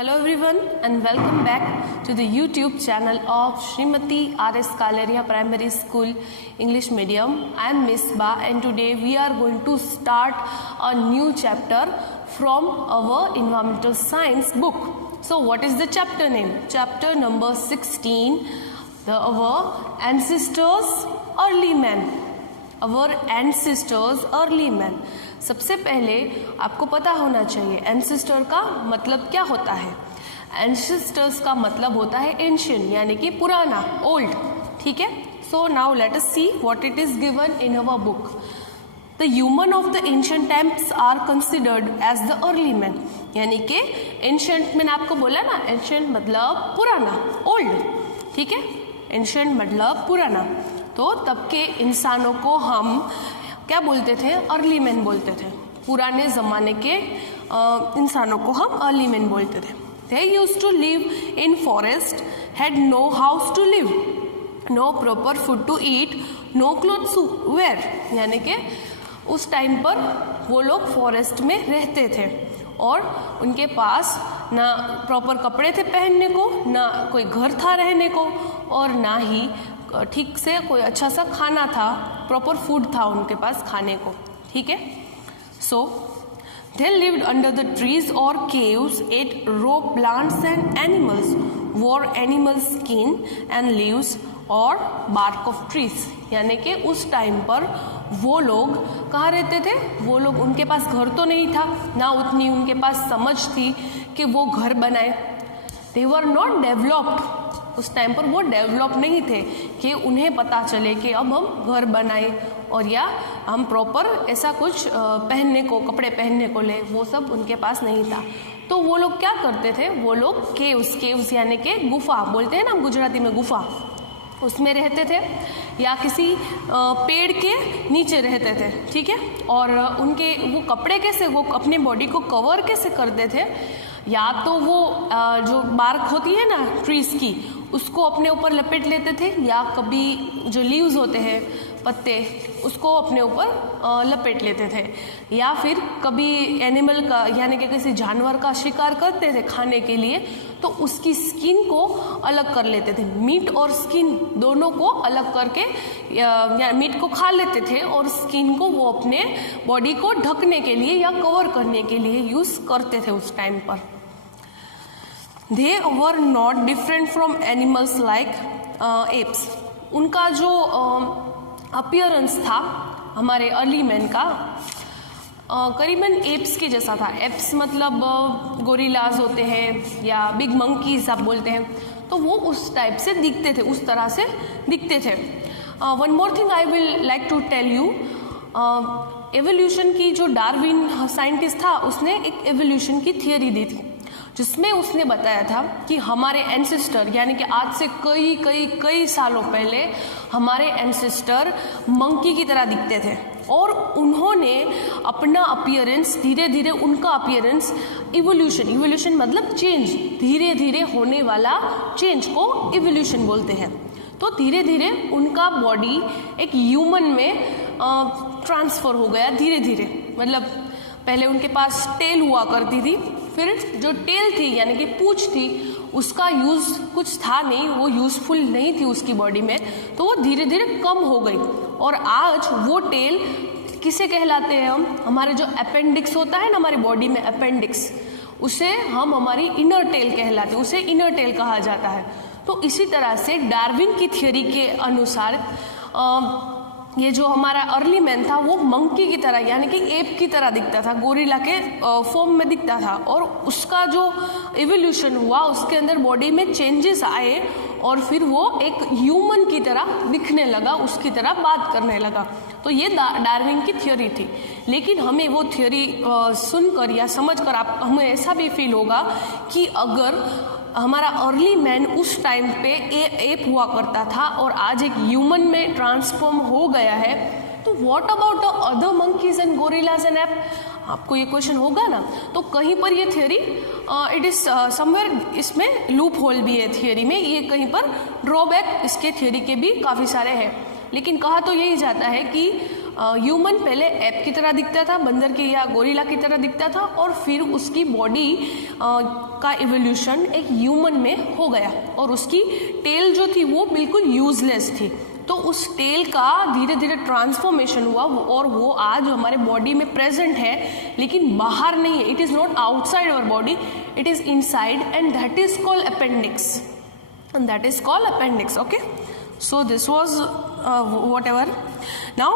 Hello everyone and welcome back to the YouTube channel of Srimati R.S. Kaleria Primary School English Medium. I am Miss Ba and today we are going to start a new chapter from our environmental science book. So what is the chapter name? Chapter number 16, our ancestors early men. Our ancestors early men. सबसे पहले आपको पता होना चाहिए ancestor का मतलब क्या होता है. एंसेस्टर्स का मतलब होता है एंशियंट यानी कि पुराना, ओल्ड. ठीक है. So now let us see what it is given in our book. The human of the ancient times are considered as the early man. यानी कि एंशियंट मैंने आपको बोला ना, एंशियंट मतलब पुराना, ओल्ड. ठीक है. एंशियंट मतलब पुराना. तो तब के इंसानों को हम क्या बोलते थे? अर्ली मैन बोलते थे. पुराने ज़माने के इंसानों को हम अर्ली मैन बोलते थे. They used to live in forest, had no house to live, no proper food to eat, no clothes to wear. यानी कि उस टाइम पर वो लोग फॉरेस्ट में रहते थे और उनके पास ना प्रॉपर कपड़े थे पहनने को, ना कोई घर था रहने को, और ना ही ठीक से कोई अच्छा सा खाना था, प्रॉपर फूड था उनके पास खाने को. ठीक है. So they lived under the trees और caves, ate raw plants and animals, wore animal skin and leaves और बार्क ऑफ ट्रीज. यानी कि उस टाइम पर वो लोग कहाँ रहते थे? वो लोग, उनके पास घर तो नहीं था, ना उतनी उनके पास समझ थी कि वो घर बनाए. दे वर नॉट डेवलप्ड. उस टाइम पर वो डेवलप नहीं थे कि उन्हें पता चले कि अब हम घर बनाए और या हम प्रॉपर ऐसा कुछ पहनने को, कपड़े पहनने को ले. वो सब उनके पास नहीं था. तो वो लोग क्या करते थे? वो लोग केव्स यानी कि गुफा बोलते हैं ना गुजराती में, गुफा, उसमें रहते थे या किसी पेड़ के नीचे रहते थे. ठीक है. और उनके वो कपड़े कैसे, वो अपने बॉडी को कवर कैसे करते थे? या तो वो जो बार्क होती है ना ट्रीज की, उसको अपने ऊपर लपेट लेते थे, या कभी जो लीव्स होते हैं, पत्ते, उसको अपने ऊपर लपेट लेते थे. या फिर कभी एनिमल का यानी कि किसी जानवर का शिकार करते थे खाने के लिए, तो उसकी स्किन को अलग कर लेते थे. मीट और स्किन दोनों को अलग करके या मीट को खा लेते थे और स्किन को वो अपने बॉडी को ढकने के लिए या कवर करने के लिए यूज करते थे उस टाइम पर. They were not different from animals like apes. उनका जो अपीयरेंस था हमारे अर्ली मैन का करीबन एप्स के जैसा था. एप्स मतलब गोरिल्लाज होते हैं या बिग मंकीज आप बोलते हैं, तो वो उस टाइप से दिखते थे, उस तरह से दिखते थे. One more thing I will like to tell you. Evolution की जो डार्विन साइंटिस्ट था, उसने एक एवोल्यूशन की थियोरी दी थी, जिसमें उसने बताया था कि हमारे एंसेस्टर यानी कि आज से कई कई कई सालों पहले हमारे एंसेस्टर मंकी की तरह दिखते थे और उन्होंने अपना अपीयरेंस धीरे धीरे, उनका अपीयरेंस इवोल्यूशन मतलब चेंज, धीरे धीरे होने वाला चेंज को इवोल्यूशन बोलते हैं. तो धीरे धीरे उनका बॉडी एक ह्यूमन में ट्रांसफर हो गया धीरे धीरे. मतलब पहले उनके पास टेल हुआ करती थी, फिर जो टेल थी यानी कि पूंछ थी, उसका यूज कुछ था नहीं, वो यूजफुल नहीं थी उसकी बॉडी में, तो वो धीरे धीरे कम हो गई. और आज वो टेल किसे कहलाते हैं हम? हमारे जो अपेंडिक्स होता है ना हमारी बॉडी में, अपेंडिक्स, उसे हम हमारी इनर टेल कहलाते हैं, उसे इनर टेल कहा जाता है. तो इसी तरह से डार्विन की थियोरी के अनुसार ये जो हमारा अर्ली मैन था वो मंकी की तरह यानी कि एप की तरह दिखता था, गोरिल्ला के फॉर्म में दिखता था. और उसका जो इवोल्यूशन हुआ, उसके अंदर बॉडी में चेंजेस आए और फिर वो एक ह्यूमन की तरह दिखने लगा, उसकी तरह बात करने लगा. तो ये डार्विन की थ्योरी थी. लेकिन हमें वो थ्योरी सुनकर या समझकर हमें ऐसा भी फील होगा कि अगर हमारा अर्ली मैन उस टाइम पे एप हुआ करता था और आज एक ह्यूमन में ट्रांसफॉर्म हो गया है, तो what about the other monkeys and gorillas and app? आपको ये क्वेश्चन होगा ना. तो कहीं पर ये थियोरी इट इज समवेयर, इसमें लूप होल भी है थियोरी में, ये कहीं पर ड्रॉबैक इसके थियोरी के भी काफ़ी सारे हैं. लेकिन कहा तो यही जाता है कि ह्यूमन पहले एप की तरह दिखता था, बंदर की या गोरिल्ला की तरह दिखता था, और फिर उसकी बॉडी का इवोल्यूशन एक ह्यूमन में हो गया और उसकी टेल जो थी वो बिल्कुल यूजलेस थी। तो उस टेल का धीरे धीरे ट्रांसफॉर्मेशन हुआ और वो आज हमारे बॉडी में प्रेजेंट है, लेकिन बाहर नहीं है। It is not outside our body, it is inside, and that is called appendix, and that is called appendix. Okay, so this was whatever. Now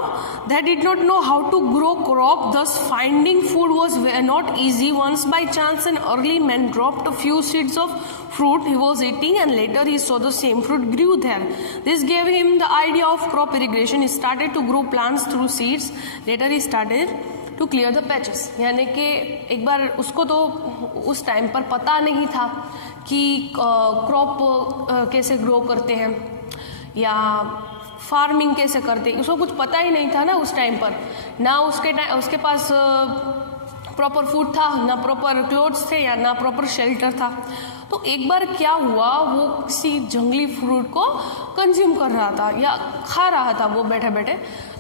they did not know how to grow crop, thus finding food was not easy. Once by chance an early man dropped a few seeds of fruit he was eating, and later he saw the same fruit grew there. This gave him the idea of crop irrigation. He started to grow plants through seeds. Later he started to clear the patches. यानी कि एक बार उसको तो उस time पर पता नहीं था कि क्रॉप कैसे ग्रो करते हैं या फार्मिंग कैसे करते हैं, उसको कुछ पता ही नहीं था ना उस टाइम पर। ना उसके पास प्रॉपर फूड था, ना प्रॉपर क्लोथ्स थे, या ना प्रॉपर शेल्टर था। तो एक बार क्या हुआ, वो किसी जंगली फ्रूट को कंज्यूम कर रहा था या खा रहा था वो बैठे बैठे।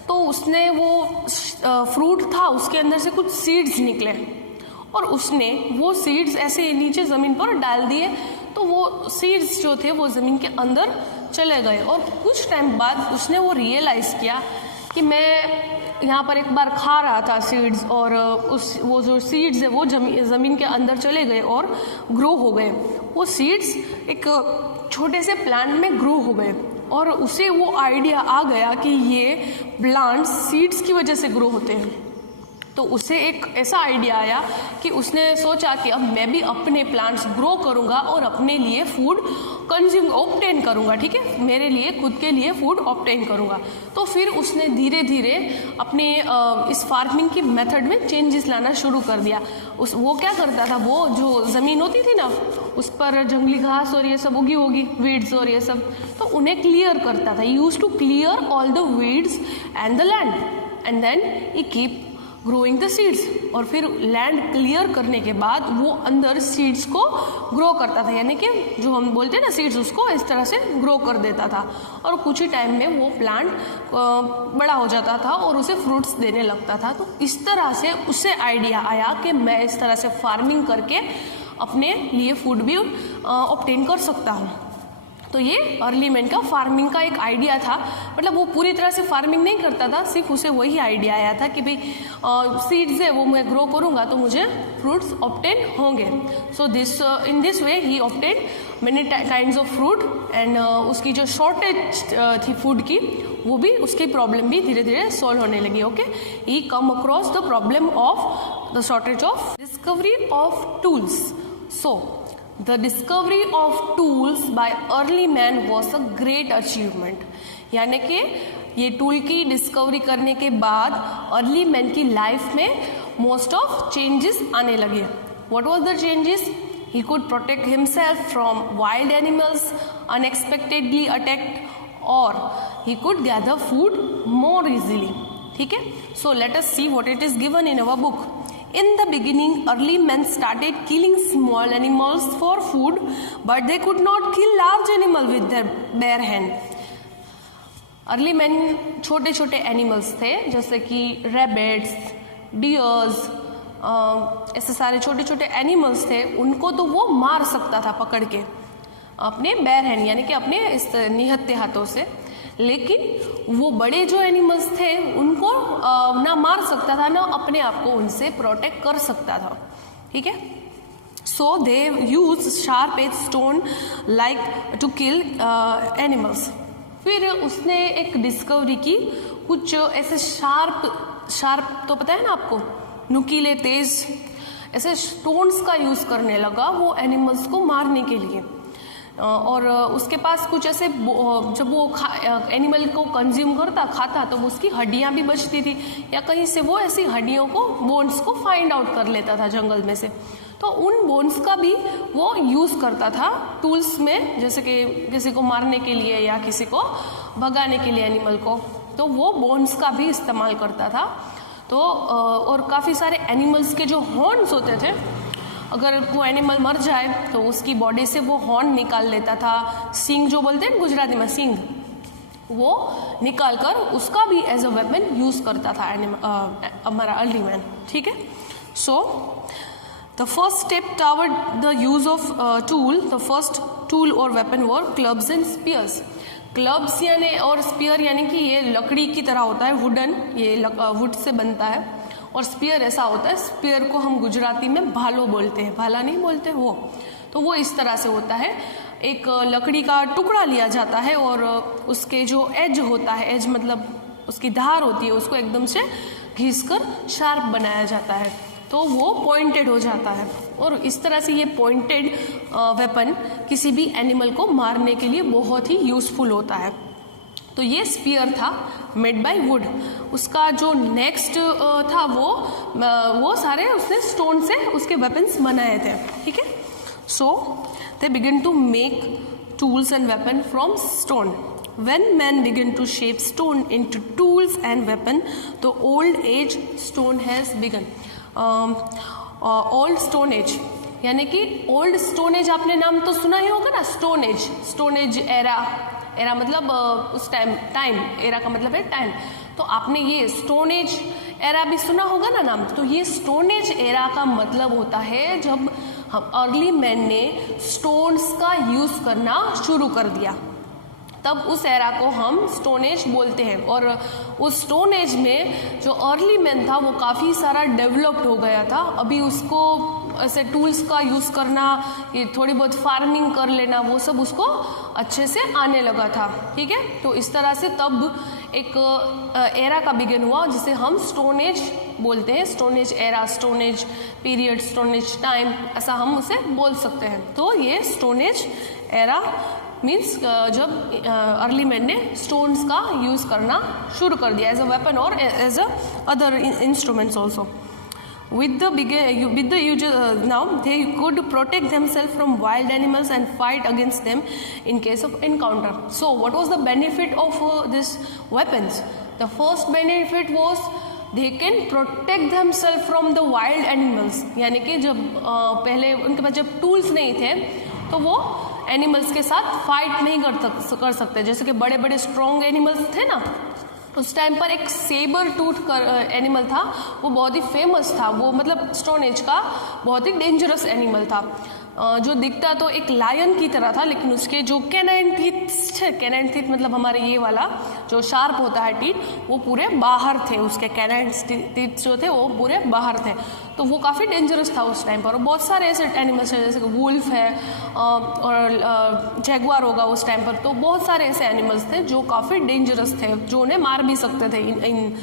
तो उसने वो फ्रूट था, उसके अंदर से कुछ सीड्स निकले और उसने वो सीड्स ऐसे नीचे ज़मीन पर डाल दिए। तो वो सीड्स जो थे वो ज़मीन के अंदर चले गए और कुछ टाइम बाद उसने वो रियलाइज़ किया कि मैं यहाँ पर एक बार खा रहा था सीड्स, और वो जो सीड्स है वो ज़मीन के अंदर चले गए और ग्रो हो गए। वो सीड्स एक छोटे से प्लांट में ग्रो हो गए और उसे वो आइडिया आ गया कि ये प्लांट्स सीड्स की वजह से ग्रो होते हैं। तो उसे एक ऐसा आइडिया आया कि उसने सोचा कि अब मैं भी अपने प्लांट्स ग्रो करूंगा और अपने लिए फूड ऑब्टेन करूंगा, ठीक है, मेरे लिए खुद के लिए फूड ऑब्टेन करूंगा। तो फिर उसने धीरे धीरे अपने इस फार्मिंग की मेथड में चेंजेस लाना शुरू कर दिया। वो क्या करता था, वो जो ज़मीन होती थी ना उस पर जंगली घास और ये सब उगी होगी, वीड्स और ये सब, तो उन्हें क्लियर करता था। He used to clear all the weeds and the land and then he keep growing the seeds. और फिर लैंड क्लियर करने के बाद वो अंदर सीड्स को ग्रो करता था, यानी कि जो हम बोलते हैं ना सीड्स, उसको इस तरह से ग्रो कर देता था और कुछ ही टाइम में वो प्लांट बड़ा हो जाता था और उसे फ्रूट्स देने लगता था। तो इस तरह से उसे आइडिया आया कि मैं इस तरह से फार्मिंग करके अपने लिए फूड भी ऑब्टेन कर सकता हूँ। तो ये अर्ली मैन का फार्मिंग का एक आइडिया था। मतलब वो पूरी तरह से फार्मिंग नहीं करता था, सिर्फ उसे वही आइडिया आया था कि भाई सीड्स है वो मैं ग्रो करूँगा तो मुझे फ्रूट्स ऑब्टेन होंगे। So in this way he obtain many kinds of fruit and उसकी जो शॉर्टेज थी फूड की वो भी, उसकी प्रॉब्लम भी धीरे धीरे सॉल्व होने लगी। Okay, he come across the problem of the shortage of discovery of tools. So The discovery of tools by early man was a great achievement. यानी कि ये टूल की डिस्कवरी करने के बाद अर्ली मैन की लाइफ में मोस्ट ऑफ चेंजेस आने लगे। What was the changes? He could protect himself from wild animals unexpectedly attacked, or he could gather food more easily. ठीक है? So let us see what it is given in our book. In the beginning, early men started killing small animals for food, but they could not kill large animal with their bare hand. Early man छोटे छोटे animals थे जैसे कि rabbits, dears, ऐसे सारे छोटे छोटे animals थे, उनको तो वो मार सकता था पकड़ के अपने बेयर हैंड यानी कि अपने इस निहत्थे हाथों से। लेकिन वो बड़े जो एनिमल्स थे उनको ना मार सकता था, ना अपने आप को उनसे प्रोटेक्ट कर सकता था। ठीक है, so they use sharp edge stone like to kill animals. फिर उसने एक डिस्कवरी की, कुछ ऐसे शार्प तो पता है ना आपको, नुकीले तेज ऐसे स्टोन्स का यूज करने लगा वो एनिमल्स को मारने के लिए। और उसके पास कुछ ऐसे जब वो एनिमल को कंज्यूम खाता तो उसकी हड्डियां भी बचती थी, या कहीं से वो ऐसी हड्डियों को, बोन्स को फाइंड आउट कर लेता था जंगल में से। तो उन बोन्स का भी वो यूज़ करता था टूल्स में, जैसे कि किसी को मारने के लिए या किसी को भगाने के लिए एनिमल को, तो वो बोन्स का भी इस्तेमाल करता था। तो और काफ़ी सारे एनिमल्स के जो हॉर्न्स होते थे, अगर वो एनिमल मर जाए तो उसकी बॉडी से वो हॉर्न निकाल लेता था, सींग जो बोलते हैं गुजराती में सींग, वो निकाल कर उसका भी एज अ वेपन यूज करता था हमारा अर्ली मैन, ठीक है। So the first step toward the use of tool, the first tool और weapon were clubs and spears. Clubs यानी और स्पीयर यानी कि ये लकड़ी की तरह होता है, वुडन, ये वुड से बनता है, और स्पीयर ऐसा होता है, स्पीयर को हम गुजराती में भालो बोलते हैं, भाला नहीं बोलते वो, तो वो इस तरह से होता है। एक लकड़ी का टुकड़ा लिया जाता है और उसके जो एज होता है, एज मतलब उसकी धार होती है, उसको एकदम से घिसकर शार्प बनाया जाता है, तो वो पॉइंटेड हो जाता है। और इस तरह से ये पॉइंटेड वेपन किसी भी एनिमल को मारने के लिए बहुत ही यूजफुल होता है। तो ये स्पीयर था मेड बाय वुड। उसका जो नेक्स्ट था वो सारे उसने स्टोन से उसके वेपन्स बनाए थे, ठीक है। सो they begin to make tools and weapon from stone. When men begin to shape stone into tools and weapon, the old age stone has begun. Old stone age यानी कि ओल्ड स्टोन एज आपने नाम तो सुना ही होगा ना, stone age era मतलब उस टाइम एरा का मतलब है टाइम, तो आपने ये स्टोन एज एरा भी सुना होगा ना नाम। तो ये स्टोन एज एरा का मतलब होता है जब हम अर्ली मैन ने स्टोन्स का यूज करना शुरू कर दिया, तब उस एरा को हम स्टोन एज बोलते हैं। और उस स्टोन एज में जो अर्ली मैन था वो काफ़ी सारा डेवलप्ड हो गया था। अभी उसको ऐसे टूल्स का यूज़ करना, ये थोड़ी बहुत फार्मिंग कर लेना, वो सब उसको अच्छे से आने लगा था, ठीक है। तो इस तरह से तब एक एरा का बिगिन हुआ जिसे हम स्टोन एज बोलते हैं, stone age era, stone age period, stone age time, ऐसा हम उसे बोल सकते हैं। तो ये स्टोन एज एरा मीन्स जब अर्ली मैन ने स्टोन्स का यूज़ करना शुरू कर दिया एज अ वेपन और as a other instruments also. With the use now they could protect themselves from wild animals and fight against them in case of encounter. So what was the benefit of these weapons? The first benefit was they can protect themselves from the wild animals. यानी कि जब पहले उनके पास जब tools नहीं थे तो वो एनिमल्स के साथ फाइट नहीं कर सकते। जैसे कि बड़े बड़े स्ट्रॉन्ग एनिमल्स थे ना, उस टाइम पर एक सेबर टूथ एनिमल था, वो बहुत ही फेमस था, वो मतलब स्टोन एज का बहुत ही डेंजरस एनिमल था, जो दिखता तो एक लायन की तरह था, लेकिन उसके जो कैनाइन टीथ मतलब हमारे ये वाला जो शार्प होता है टीथ, वो पूरे बाहर थे, उसके कैनाइन टीथ जो थे वो पूरे बाहर थे, तो वो काफ़ी डेंजरस था उस टाइम पर। और बहुत सारे ऐसे एनिमल्स हैं जैसे कि वुल्फ है और जैगुआर होगा उस टाइम पर, तो बहुत सारे ऐसे एनिमल्स थे जो काफ़ी डेंजरस थे, जो उन्हें मार भी सकते थे इन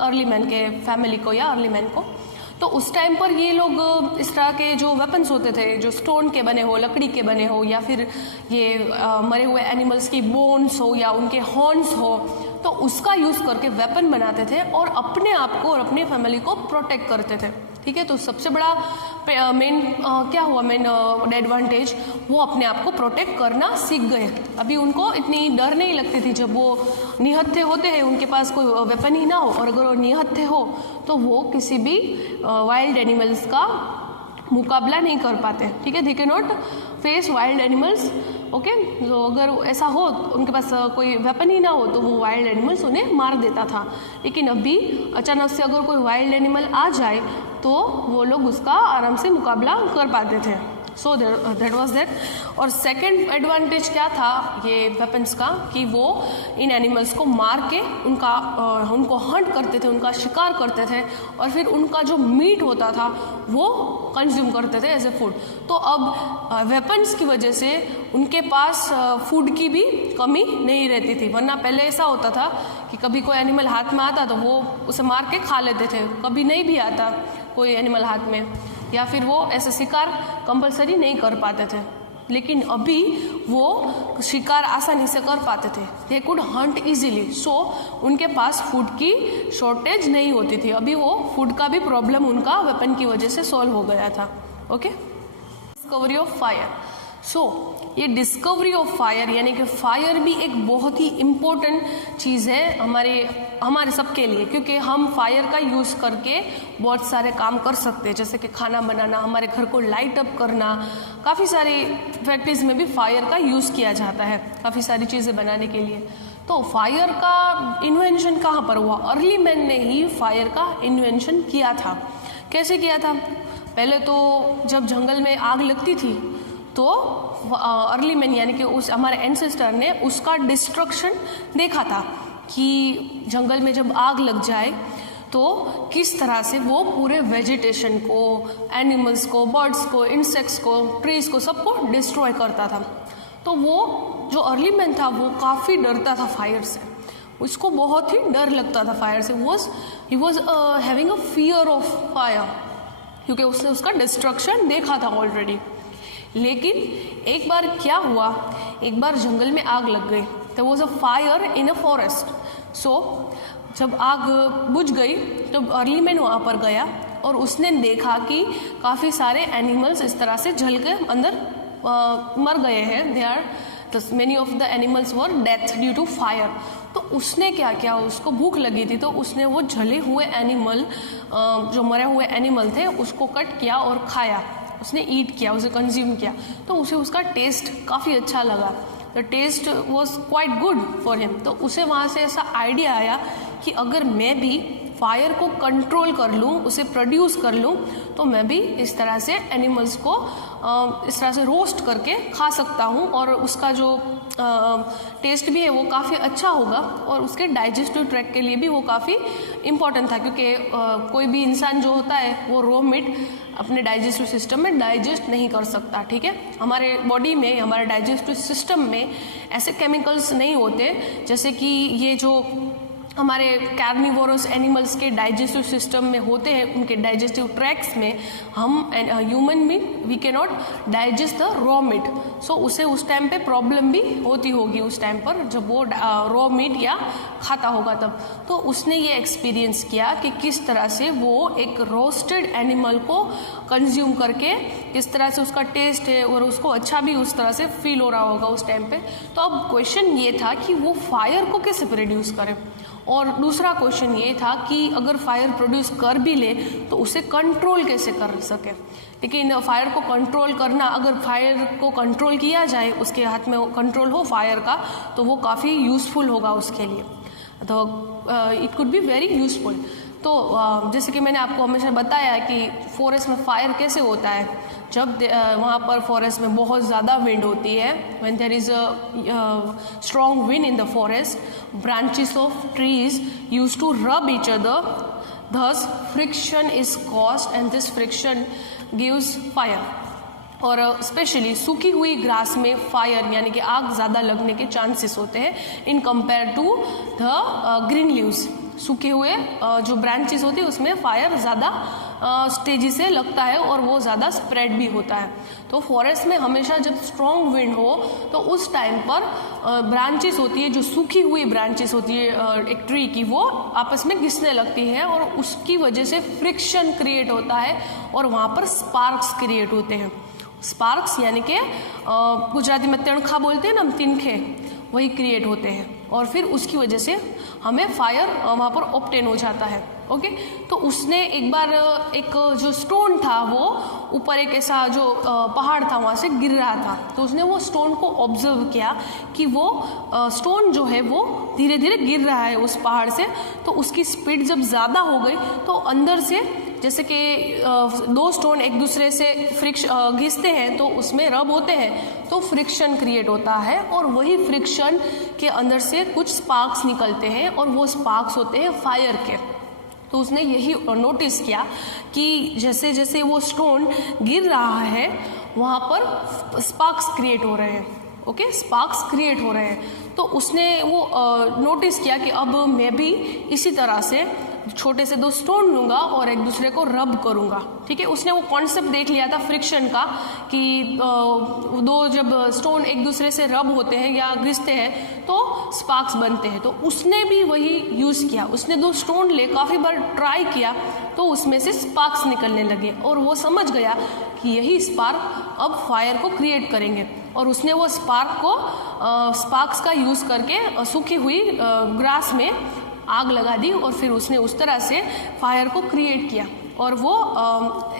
अर्ली मैन के फैमिली को या अर्ली मैन को। तो उस टाइम पर ये लोग इस तरह के जो वेपन्स होते थे, जो स्टोन के बने हो, लकड़ी के बने हो, या फिर ये मरे हुए एनिमल्स की बोन्स हो या उनके हॉर्न्स हो, तो उसका यूज़ करके वेपन बनाते थे और अपने आप को और अपनी फैमिली को प्रोटेक्ट करते थे, ठीक है। तो सबसे बड़ा मेन क्या हुआ, मेन एडवांटेज, वो अपने आप को प्रोटेक्ट करना सीख गए। अभी उनको इतनी डर नहीं लगती थी जब वो निहत्थे होते हैं, उनके पास कोई वेपन ही ना हो, और अगर वो निहत्थे हो तो वो किसी भी वाइल्ड एनिमल्स का मुकाबला नहीं कर पाते, ठीक है। They can not face wild animals, okay. तो अगर ऐसा हो, उनके पास कोई वेपन ही ना हो, तो वो वाइल्ड एनिमल्स उन्हें मार देता था। लेकिन अभी अचानक से अगर कोई वाइल्ड एनिमल आ जाए तो वो लोग उसका आराम से मुकाबला कर पाते थे। So that was that. और सेकंड एडवांटेज क्या था ये वेपन्स का, कि वो इन एनिमल्स को मार के उनको हंट करते थे, उनका शिकार करते थे, और फिर उनका जो मीट होता था वो कंज्यूम करते थे एज ए फूड। तो अब वेपन्स की वजह से उनके पास फूड की भी कमी नहीं रहती थी, वरना पहले ऐसा होता था कि कभी कोई एनिमल हाथ में आता तो वो उसे मार के खा लेते थे, कभी नहीं भी आता कोई एनिमल हाथ में, या फिर वो ऐसे शिकार कंपलसरी नहीं कर पाते थे। लेकिन अभी वो शिकार आसानी से कर पाते थे, दे कुड हंट इजीली, सो उनके पास फूड की शॉर्टेज नहीं होती थी। अभी वो फूड का भी प्रॉब्लम उनका वेपन की वजह से सॉल्व हो गया था, okay. Discovery of fire. So ये डिस्कवरी ऑफ फायर यानी कि फायर भी एक बहुत ही इम्पोर्टेंट चीज़ है हमारे सबके लिए, क्योंकि हम फायर का यूज़ करके बहुत सारे काम कर सकते हैं, जैसे कि खाना बनाना, हमारे घर को लाइट अप करना, काफ़ी सारी फैक्ट्रीज में भी फायर का यूज़ किया जाता है काफ़ी सारी चीज़ें बनाने के लिए। तो फायर का इन्वेंशन कहाँ पर हुआ? अर्ली मैन ने ही फायर का इन्वेंशन किया था। कैसे किया था? पहले तो जब जंगल में आग लगती थी तो अर्ली मैन यानी कि उस हमारे एंसेस्टर ने उसका डिस्ट्रक्शन देखा था कि जंगल में जब आग लग जाए तो किस तरह से वो पूरे वेजिटेशन को, एनिमल्स को, बर्ड्स को, इंसेक्ट्स को, ट्रीज को, सबको डिस्ट्रॉय करता था। तो वो जो अर्ली मैन था वो काफ़ी डरता था फायर से, उसको बहुत ही डर लगता था फायर से। He was having a fear of fire, क्योंकि उसने उसका डिस्ट्रक्शन देखा था ऑलरेडी। लेकिन एक बार क्या हुआ, एक बार जंगल में आग लग गई। There was a fire in a forest. So जब आग बुझ गई तब अर्ली मैन वहाँ पर गया और उसने देखा कि काफ़ी सारे एनिमल्स इस तरह से जल के अंदर मर गए हैं। They are many of the animals were death due to fire. तो उसने क्या किया, उसको भूख लगी थी तो उसने वो जले हुए एनिमल, जो मरे हुए एनिमल थे, उसको कट किया और खाया, उसने ईट किया, उसे कंज्यूम किया। तो उसे उसका टेस्ट काफ़ी अच्छा लगा। The test was quite good for him. तो उसे वहाँ से ऐसा आइडिया आया कि अगर मैं भी फायर को कंट्रोल कर लूँ, उसे प्रोड्यूस कर लूँ, तो मैं भी इस तरह से एनिमल्स को इस तरह से रोस्ट करके खा सकता हूँ और उसका जो टेस्ट भी है वो काफ़ी अच्छा होगा और उसके डाइजेस्टिव ट्रैक के लिए भी वो काफ़ी इम्पॉर्टेंट था, क्योंकि कोई भी इंसान जो होता है वो रॉ मीट अपने डाइजेस्टिव सिस्टम में डाइजेस्ट नहीं कर सकता। ठीक है, हमारे बॉडी में, हमारे डाइजेस्टिव सिस्टम में ऐसे केमिकल्स नहीं होते जैसे कि ये जो हमारे कार्निवोरस एनिमल्स के डाइजेस्टिव सिस्टम में होते हैं, उनके डाइजेस्टिव ट्रैक्ट्स में। हम human being we can not digest the raw meat. So उसे उस टाइम पे प्रॉब्लम भी होती होगी उस टाइम पर जब वो रॉ मीट या खाता होगा तब। तो उसने ये एक्सपीरियंस किया कि किस तरह से वो एक रोस्टेड एनिमल को कंज्यूम करके किस तरह से उसका टेस्ट है और उसको अच्छा भी उस तरह से फील हो रहा होगा उस टाइम पे। तो अब क्वेश्चन ये था कि वो फायर को कैसे प्रोड्यूस करे, और दूसरा क्वेश्चन ये था कि अगर फायर प्रोड्यूस कर भी ले तो उसे कंट्रोल कैसे कर सके। लेकिन फायर को कंट्रोल करना, अगर फायर को कंट्रोल किया जाए, उसके हाथ में कंट्रोल हो फायर का, तो वो काफ़ी यूज़फुल होगा उसके लिए। तो it could be very useful. तो जैसे कि मैंने आपको हमेशा बताया कि फॉरेस्ट में फायर कैसे होता है, जब वहाँ पर फॉरेस्ट में बहुत ज़्यादा विंड होती है, when there is a strong wind in the forest, branches of trees used to rub each other, thus friction is caused and this friction gives fire। और स्पेशली सूखी हुई ग्रास में फायर यानी कि आग ज़्यादा लगने के चांसेस होते हैं in compare to the green leaves. सूखे हुए जो ब्रांचेस होती है उसमें फायर ज़्यादा तेजी से लगता है और वो ज़्यादा स्प्रेड भी होता है। तो फॉरेस्ट में हमेशा जब स्ट्रॉन्ग विंड हो तो उस टाइम पर ब्रांचेस होती है, जो सूखी हुई ब्रांचेस होती है एक ट्री की, वो आपस में घिसने लगती है और उसकी वजह से फ्रिक्शन क्रिएट होता है और वहाँ पर स्पार्क्स क्रिएट होते हैं। स्पार्क्स यानी कि गुजराती में तणखा बोलते हैं ना हम, तिनखे, वही क्रिएट होते हैं और फिर उसकी वजह से हमें फायर वहाँ पर ऑब्टेन हो जाता है। ओके, तो उसने एक बार एक जो स्टोन था वो ऊपर एक ऐसा जो पहाड़ था वहाँ से गिर रहा था, तो उसने वो स्टोन को ऑब्जर्व किया कि वो स्टोन जो है वो धीरे धीरे गिर रहा है उस पहाड़ से। तो उसकी स्पीड जब ज़्यादा हो गई तो अंदर से जैसे कि दो स्टोन एक दूसरे से घिसते हैं तो उसमें रब होते हैं तो फ्रिक्शन क्रिएट होता है और वही फ्रिक्शन के अंदर से कुछ स्पार्क्स निकलते हैं और वो स्पार्क्स होते हैं फायर के। तो उसने यही नोटिस किया कि जैसे जैसे वो स्टोन गिर रहा है वहाँ पर स्पार्क्स क्रिएट हो रहे हैं। ओके, स्पार्क्स क्रिएट हो रहे हैं। तो उसने वो नोटिस किया कि अब मैं भी इसी तरह से छोटे से दो स्टोन लूँगा और एक दूसरे को रब करूँगा। ठीक है, उसने वो कॉन्सेप्ट देख लिया था फ्रिक्शन का कि दो जब स्टोन एक दूसरे से रब होते हैं या घिसते हैं तो स्पार्क्स बनते हैं। तो उसने भी वही यूज़ किया, उसने दो स्टोन ले काफ़ी बार ट्राई किया तो उसमें से स्पार्क्स निकलने लगे और वो समझ गया कि यही स्पार्क अब फायर को क्रिएट करेंगे और उसने वो स्पार्क्स का यूज़ करके सूखी हुई ग्रास में आग लगा दी और फिर उसने उस तरह से फायर को क्रिएट किया और वो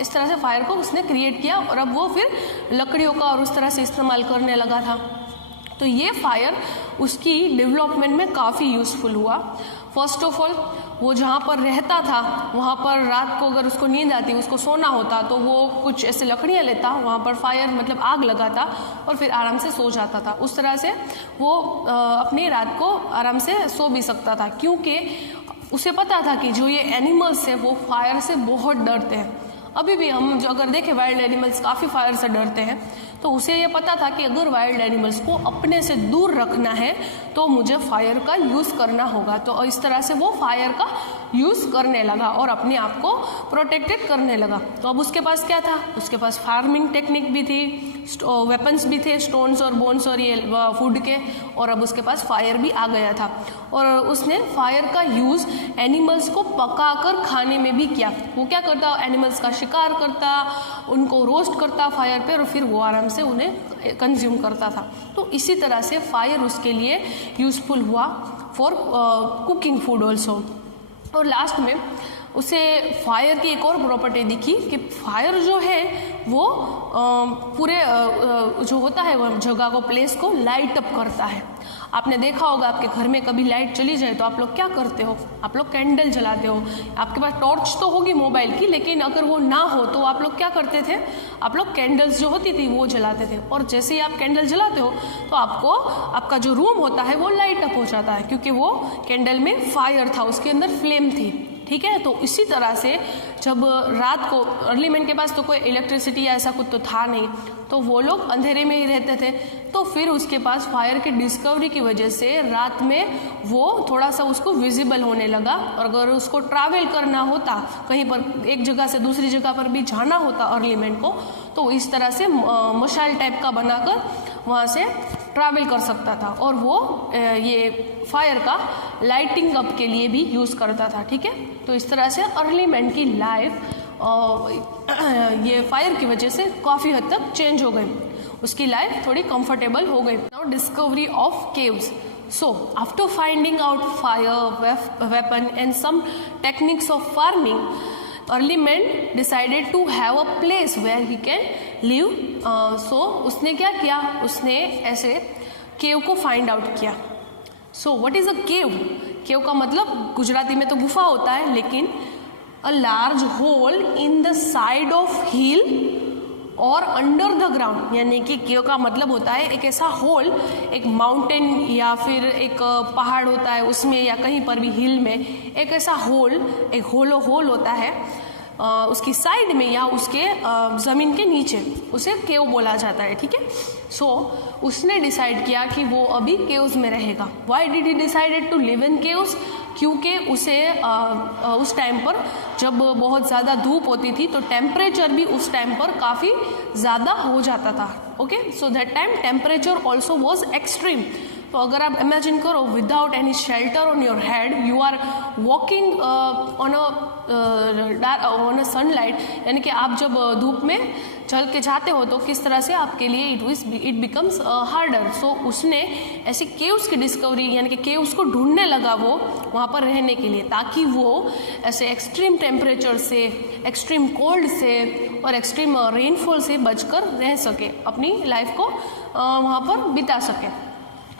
इस तरह से फायर को उसने क्रिएट किया और अब वो फिर लकड़ियों का और उस तरह से इस्तेमाल करने लगा था। तो ये फायर उसकी डेवलपमेंट में काफ़ी यूज़फुल हुआ। फर्स्ट ऑफ ऑल वो जहाँ पर रहता था वहाँ पर रात को अगर उसको नींद आती, उसको सोना होता, तो वो कुछ ऐसे लकड़ियाँ लेता, वहाँ पर फायर मतलब आग लगाता और फिर आराम से सो जाता था। उस तरह से वो अपनी रात को आराम से सो भी सकता था, क्योंकि उसे पता था कि जो ये एनिमल्स है वो फायर से बहुत डरते हैं। अभी भी हम जो अगर देखें वाइल्ड एनिमल्स काफ़ी फायर से डरते हैं, तो उसे ये पता था कि अगर वाइल्ड एनिमल्स को अपने से दूर रखना है तो मुझे फायर का यूज़ करना होगा। तो इस तरह से वो फायर का यूज़ करने लगा और अपने आप को प्रोटेक्टेड करने लगा। तो अब उसके पास क्या था, उसके पास फार्मिंग टेक्निक भी थी, वेपन्स भी थे, स्टोन्स और बोन्स और ये फूड के, और अब उसके पास फायर भी आ गया था। और उसने फायर का यूज़ एनिमल्स को पकाकर खाने में भी किया। वो क्या करता, एनिमल्स का शिकार करता, उनको रोस्ट करता फायर पे और फिर वो आराम से उन्हें कंज्यूम करता था। तो इसी तरह से फायर उसके लिए यूज़फुल हुआ फॉर कुकिंग फूड ऑल्सो। और लास्ट में उसे फायर की एक और प्रॉपर्टी दिखी कि फायर जो है वो पूरे जो होता है वो जगह को, प्लेस को लाइट अप करता है। आपने देखा होगा आपके घर में कभी लाइट चली जाए तो आप लोग क्या करते हो, आप लोग कैंडल जलाते हो। आपके पास टॉर्च तो होगी मोबाइल की, लेकिन अगर वो ना हो तो आप लोग क्या करते थे, आप लोग कैंडल्स जो होती थी वो जलाते थे। और जैसे ही आप कैंडल जलाते हो तो आपको आपका जो रूम होता है वो लाइट अप हो जाता है, क्योंकि वो कैंडल में फायर था, उसके अंदर फ्लेम थी। ठीक है, तो इसी तरह से जब रात को, अर्ली मैन के पास तो कोई इलेक्ट्रिसिटी या ऐसा कुछ तो था नहीं, तो वो लोग अंधेरे में ही रहते थे। तो फिर उसके पास फायर की डिस्कवरी की वजह से रात में वो थोड़ा सा उसको विजिबल होने लगा। और अगर उसको ट्रैवल करना होता, कहीं पर एक जगह से दूसरी जगह पर भी जाना होता अर्ली मैन को, तो इस तरह से मशाल टाइप का बनाकर वहाँ से ट्रैवल कर सकता था। और वो ये फायर का लाइटिंग अप के लिए भी यूज़ करता था। ठीक है, तो इस तरह से अर्ली मैन की लाइफ ये फायर की वजह से काफ़ी हद तक चेंज हो गई, उसकी लाइफ थोड़ी कंफर्टेबल हो गई। Now discovery of caves. So, after finding out fire, weapon and some techniques of farming, early man decided to have a place where he can live. So, उसने क्या किया, उसने ऐसे केव को फाइंड आउट किया। So, what is a cave? केव का मतलब गुजराती में तो गुफा होता है, लेकिन a large hole in the side of hill और अंडर द ग्राउंड, यानी कि केव का मतलब होता है एक ऐसा होल, एक माउंटेन या फिर एक पहाड़ होता है उसमें, या कहीं पर भी हिल में एक ऐसा होल, एक होलो होल होता है उसकी साइड में या उसके ज़मीन के नीचे, उसे केव बोला जाता है। ठीक है, सो उसने डिसाइड किया कि वो अभी केव्स में रहेगा। Why did he decided to live in caves? क्योंकि उसे उस टाइम पर जब बहुत ज़्यादा धूप होती थी तो टेम्परेचर भी उस टाइम पर काफ़ी ज़्यादा हो जाता था। Okay, so that time temperature also was extreme. तो अगर आप इमेजिन करो, without any shelter on your head, you are walking on a sunlight, यानी कि आप जब धूप में चल के जाते हो तो किस तरह से आपके लिए इट बिकम्स हार्डर। सो उसने ऐसी केव्स की डिस्कवरी, यानी कि केव्स को ढूंढने लगा वो वहाँ पर रहने के लिए, ताकि वो ऐसे एक्सट्रीम टेम्परेचर से, एक्सट्रीम कोल्ड से और एक्सट्रीम रेनफॉल से बचकर रह सके, अपनी लाइफ को वहाँ पर बिता सके।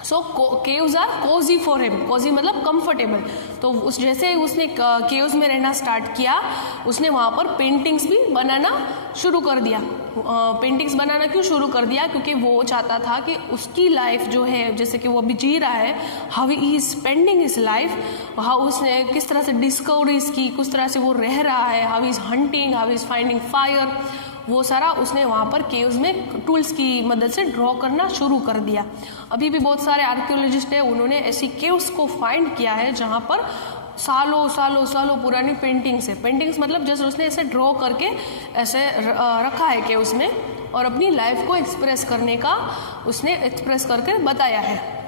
So caves are cozy for him. Cozy मतलब कंफर्टेबल। तो उस जैसे ही उसने केव्स में रहना स्टार्ट किया, उसने वहाँ पर पेंटिंग्स भी बनाना शुरू कर दिया। पेंटिंग्स बनाना क्यों शुरू कर दिया? क्योंकि वो चाहता था कि उसकी लाइफ जो है, जैसे कि वो अभी जी रहा है, how he is spending his life, how उसने किस तरह से डिस्कवरीज की, किस तरह से वो रह रहा है, how is hunting, how is finding fire, वो सारा उसने वहाँ पर केव्स में टूल्स की मदद से ड्रॉ करना शुरू कर दिया। अभी भी बहुत सारे आर्कियोलॉजिस्ट हैं, उन्होंने ऐसी केव्स को फाइंड किया है जहाँ पर सालों सालों सालों पुरानी पेंटिंग्स है। पेंटिंग्स मतलब जैसे उसने ऐसे ड्रॉ करके ऐसे रखा है केव्स में, और अपनी लाइफ को एक्सप्रेस करने का उसने एक्सप्रेस करके बताया है।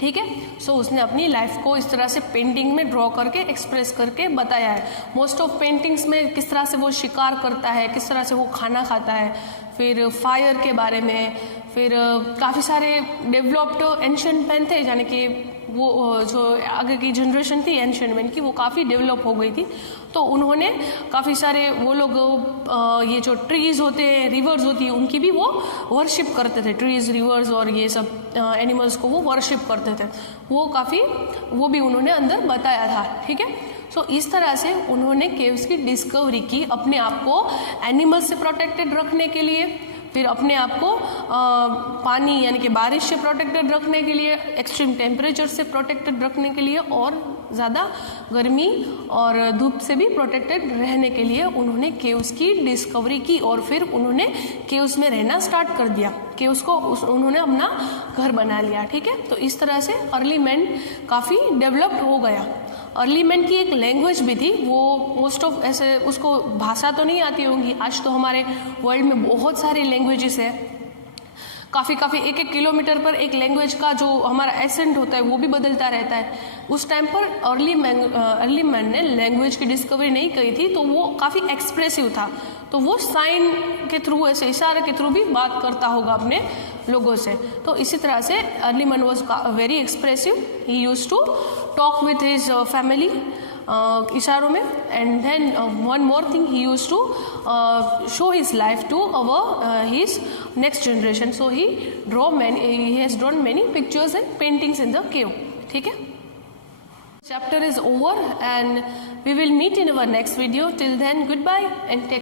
ठीक है, सो उसने अपनी लाइफ को इस तरह से पेंटिंग में ड्रॉ करके एक्सप्रेस करके बताया है। मोस्ट ऑफ पेंटिंग्स में किस तरह से वो शिकार करता है, किस तरह से वो खाना खाता है, फिर फायर के बारे में, फिर काफ़ी सारे डेवलप्ड एंशियंट मैन थे, यानी कि वो जो आगे की जनरेशन थी एंशियंट मैन की, वो काफ़ी डेवलप हो गई थी। तो उन्होंने काफ़ी सारे वो लोग ये जो ट्रीज़ होते हैं, रिवर्स होती है, उनकी भी वो वर्शिप करते थे। ट्रीज़, रिवर्स और ये सब एनिमल्स को वो वर्शिप करते थे। वो भी उन्होंने अंदर बताया था, ठीक है। सो इस तरह से उन्होंने केव्स की डिस्कवरी की, अपने आप को एनिमल्स से प्रोटेक्टेड रखने के लिए, फिर अपने आप को पानी यानी कि बारिश से प्रोटेक्टेड रखने के लिए, एक्सट्रीम टेम्परेचर से प्रोटेक्टेड रखने के लिए, और ज़्यादा गर्मी और धूप से भी प्रोटेक्टेड रहने के लिए उन्होंने केव्स की डिस्कवरी की। और फिर उन्होंने केव्स में रहना स्टार्ट कर दिया, केव्स को उन्होंने अपना घर बना लिया, ठीक है। तो इस तरह से अर्ली मैन काफ़ी डेवलप्ड हो गया। अर्ली मैन की एक लैंग्वेज भी थी, वो मोस्ट ऑफ ऐसे उसको भाषा तो नहीं आती होंगी, आज तो हमारे वर्ल्ड में बहुत सारी लैंग्वेजेस है, काफ़ी एक किलोमीटर पर एक लैंग्वेज का जो हमारा एसेंट होता है वो भी बदलता रहता है। उस टाइम पर अर्ली मैन ने लैंग्वेज की डिस्कवरी नहीं करी थी, तो वो काफ़ी एक्सप्रेसिव था, तो वो साइन के थ्रू, ऐसे इशारे के थ्रू भी बात करता होगा अपने लोगों से। तो इसी तरह से early man was very expressive, he used to talk with his family इशारों में। And then one more thing, he used to show his life to his next generation. So he has drawn many pictures and paintings in the cave, ठीक है। Chapter is over and we will meet in our next video. Till then, goodbye and take